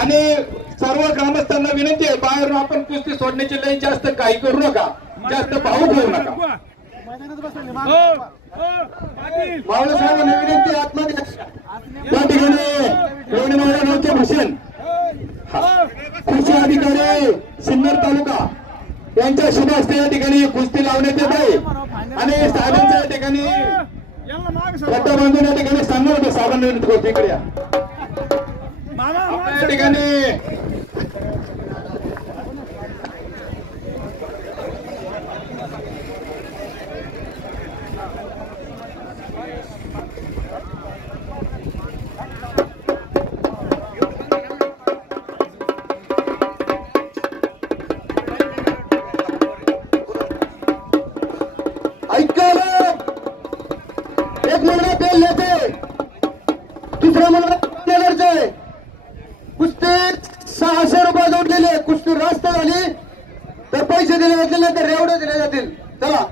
आणि सर्व ग्रामस्थांना विनंती आहे बाहेरून आपण कुस्ती सोडण्याची लई जास्त काही करू नका. जास्त भाऊ घेऊ नका. विनंती त्या ठिकाणी भूषण. हा. कृषी अधिकारी सिन्नर तालुका. यांच्या शुभ हस्ते या ठिकाणी कुस्ती लावण्यात येत आहे. आणि साहेबांच्या या ठिकाणी गट्टा बांधून या ठिकाणी सांगणार होते. साहेबांना विनंती करतो इकडे या. ठिकाणी ऐकायला एक मुलगा तेल येते दुसरा मुलगा कुस्ती सहाशे रुपये जोडलेले कुस्ती रास्त झाली. तर पैसे दिले जातील तर रेवडे दिले जातील. चला.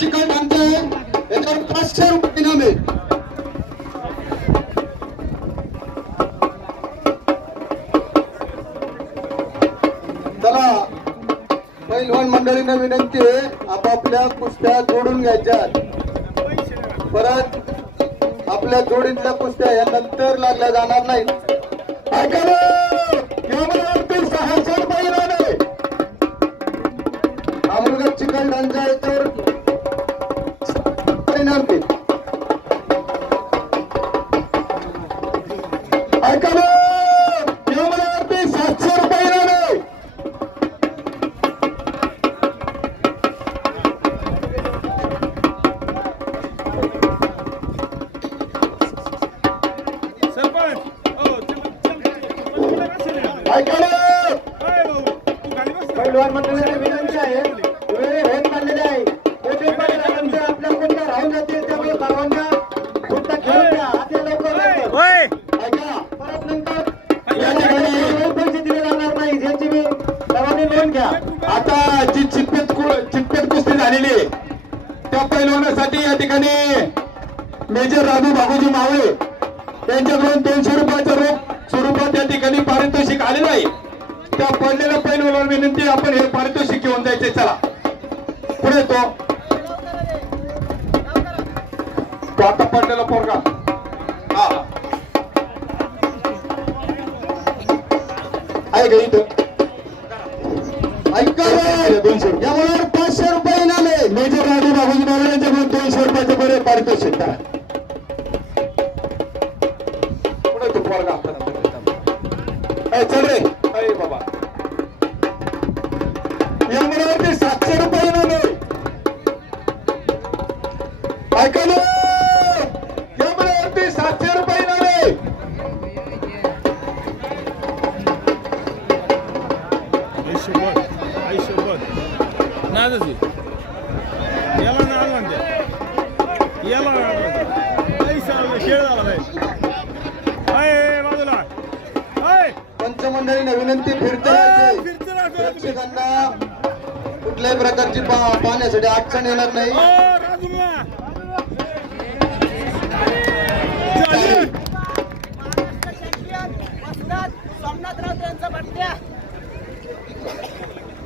हा मुलगा चिकन आणतोय याच्यावर पाचशे रुपये इनाम आहे चला पैलवान मंडळींना विनंती आहे आपापल्या कुस्त्या जोडून घ्यायच्या परत आपल्या जोडीतल्या कुस्त्या या नंतर लागल्या जाणार नाहीत. सहाशे रुपये इनाम हा मुलगा चिकन डांचा येतो इनाम ते. ऐका ना, यामध्ये वरती सातशे रुपये आहे. ऐका ना, पैलवान मंडळींना विनंती आहे. वेळ होत चाललेली आहे. मोठे पैलवानांचे आपल्या सर्वांनी घ्या. आता जी चितपेट कु- कुस्ती झालेली आहे त्या पैलवानासाठी या ठिकाणी मेजर राजू बाबूजी मावळे यांच्याकडून दोनशे रुपयाचं रोख स्वरूपात या ठिकाणी पारितोषिक आलेलं आहे. त्या पडलेल्या पैलवानाला विनंती आपण हे पारितोषिक घेऊन जायचे. चला. पुढे येतो. तो आता पडलेला पोरगा. हा हा. आहे का इथं? रुपयाचं बरे पुढे पोरगा चल रे. अरे बाबा. या मुलावरती सातशे रुपये इनाम आहे ऐका ना. या मुलावरती सातशे रुपये इनाम आहे याला नाव म्हणते. याला पैसा खेळ झाला नाही बाजूला. पंचमंडळीने विनंती फिरते. प्रेक्षकांना कुठल्याही प्रकारची पाहण्यासाठी अडचण येणार नाही.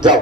जाऊ